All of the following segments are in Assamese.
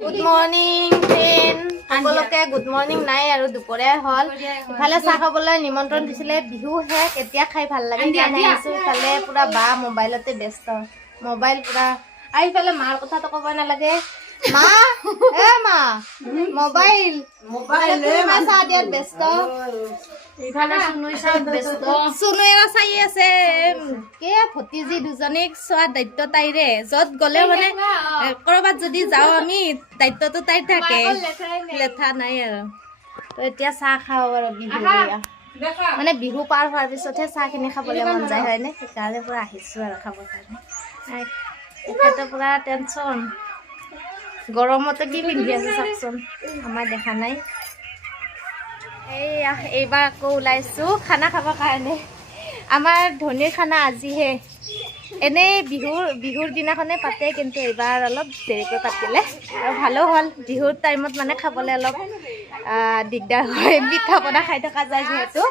গুড মৰ্ণিং ফ্ৰেণ্ড সকলোকে গুড মৰ্ণিং নাই আৰু দুপৰীয়া হ'ল ইফালে চাহ খাবলৈ নিমন্ত্ৰণ দিছিলে বিহু শেষ এতিয়া খাই ভাল লাগে কাৰণে আহিছোঁ ইফালে পুৰা বা মোবাইলতে ব্যস্ত মোবাইল পুৰা আৰু ইফালে মাৰ কথাটো ক'ব নালাগে মা মা মোবাইল চাহ দিয়াত ব্যস্ত চুনুৱে চাই আছে ভতিজী দুজনীক চোৱা দায়িত্ব তাইৰে য'ত গ'লে মানে ক'ৰবাত যদি যাওঁ আমি দায়িত্বটো তাইৰ থাকে লেঠা নাই আৰু তো এতিয়া চাহ খাওঁ আৰু বিহু মানে বিহু পাৰ হোৱাৰ পিছতহে চাহখিনি খাবলৈ মন যায় হয়নে সেইকাৰণে পুৰা আহিছোঁ আৰু খাবৰ কাৰণে এতিয়াতো পুৰা টেনশ্যন গৰমতে কি পিন্ধি আছে চাওকচোন আমাৰ দেখা নাই এইবাৰ আকৌ ওলাইছোঁ খানা খাবৰ কাৰণে আমাৰ ধনীৰ খানা আজিহে এনেই বিহুৰ দিনাখনে পাতে কিন্তু এইবাৰ অলপ দেৰিকৈ পাতিলে আৰু ভালো হ'ল বিহুৰ টাইমত মানে খাবলৈ অলপ দিগদাৰ হয় পিঠা পনা খাই থকা যায় যিহেতু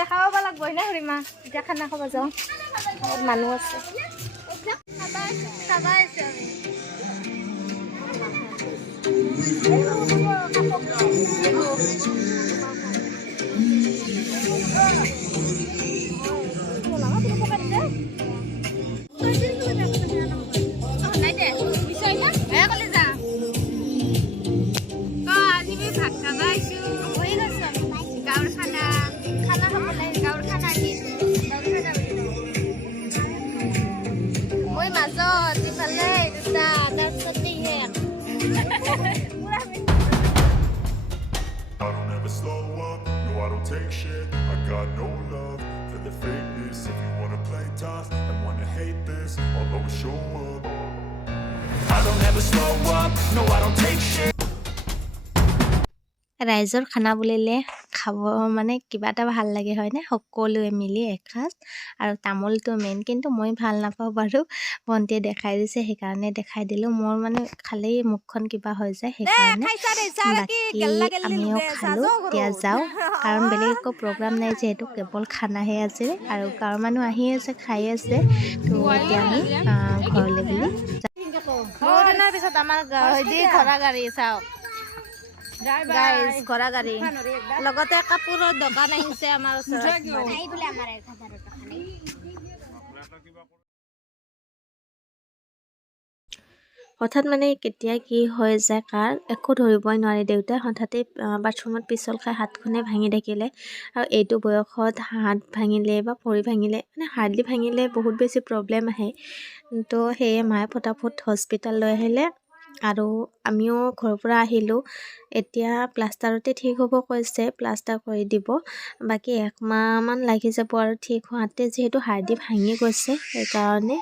দেখাব লাগব না খুড়ীমা এতিয়া খানা খাব যাওঁ মানুহ আছে Take shit, I got no love for the fakeness. If you wanna play tough and wanna hate this, I'll always show up. I don't ever slow up, no I don't take shit. ৰাইজৰ খানা বুলিলে খাব মানে কিবা এটা ভাল লাগে হয়নে সকলোৱে মিলি এসাঁজ আৰু তামোলটো মেইন কিন্তু মই ভাল নাপাওঁ বাৰু ভণ্টিয়ে দেখাই দিছে সেইকাৰণে দেখাই দিলোঁ মোৰ মানে খালেই মুখখন কিবা হৈ যায় সেইকাৰণে বাকী আমিও খালোঁ এতিয়া যাওঁ কাৰণ বেলেগ একো প্ৰগ্ৰাম নাই যিহেতু কেৱল খানাহে আছে আৰু গাঁৱৰ মানুহ আহি আছে খাই আছে তো এতিয়া আমি ঘৰলৈ বুলি বহুত দিনৰ পিছত আমাৰ ঘোঁৰা গাড়ী চাওক গাইজ ঘোঁৰা গাড়ী লগতে কাপোৰৰ দোকান আহিছে আমাৰ ওচৰত হঠাৎ মানে কেতিয়া কি হৈ যায় কাৰ একো ধৰিবই নোৱাৰে দেউতাই হঠাতে বাথৰুমত পিছল খাই হাতখনে ভাঙি থাকিলে আৰু এইটো বয়সত হাত ভাঙিলে বা ভৰি ভাঙিলে মানে হাৰ্ডলি ভাঙিলে বহুত বেছি প্ৰব্লেম আহে তো সেয়ে মায়ে ফটাফট হস্পিটেল লৈ আহিলে আৰু আমিও ঘৰৰ পৰা আহিলোঁ এতিয়া প্লাষ্টাৰতে ঠিক হ'ব কৈছে প্লাষ্টাৰ কৰি দিব বাকী 1 মাহমান লাগি যাব আৰু ঠিক হোৱাতে যিহেতু হাৰ্ডি ভাঙি গৈছে সেইকাৰণে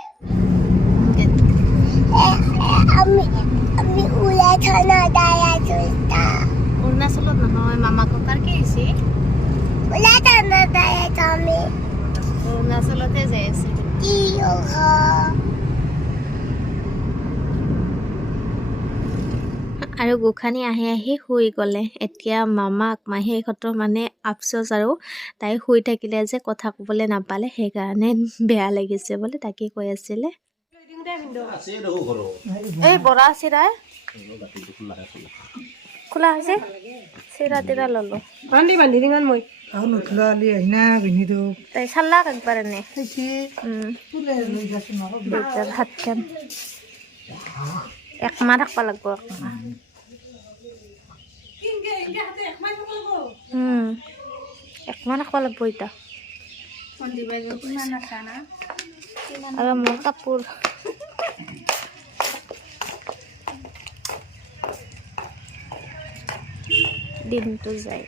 অৰুণাচলত নহয় মামা ককাৰ কি হৈছে অৰুণাচলতে যাই আছে আৰু গোখানি আহি শুই গ'লে এতিয়া মামাক মাহীহঁতৰ মানে আফচোচ আৰু তাই শুই থাকিলে যে কথা ক'বলৈ নাপালে সেইকাৰণে বেয়া লাগিছে বোলে তাকে কৈ আছিলে এই বৰা চিৰা খোলা হৈছে চিৰা তিৰা ল'লোঁ তাই চাল্লাক একবাৰ এনে দেউতাৰ হাতখন 1 মাহ থাকবা লাগব 1 মাহ 1 মাহ থাকবা লাগব এটা আৰু মোৰ কাপোৰ দিনটো যায়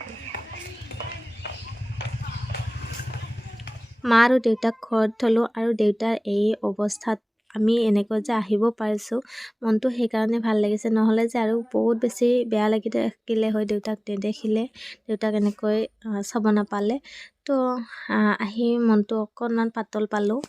মা আৰু দেউতাক ঘৰত থলোঁ আৰু দেউতাৰ এই অৱস্থাত আমি এনেকৈ যে আহিব পাৰিছোঁ মনটো সেইকাৰণে ভাল লাগিছে নহ'লে যে আৰু বহুত বেছি বেয়া লাগি থাকিলে হয় দেউতাক নেদেখিলে দেউতাক এনেকৈ চাব নাপালে তো আহি মনটো অকণমান পাতল পালোঁ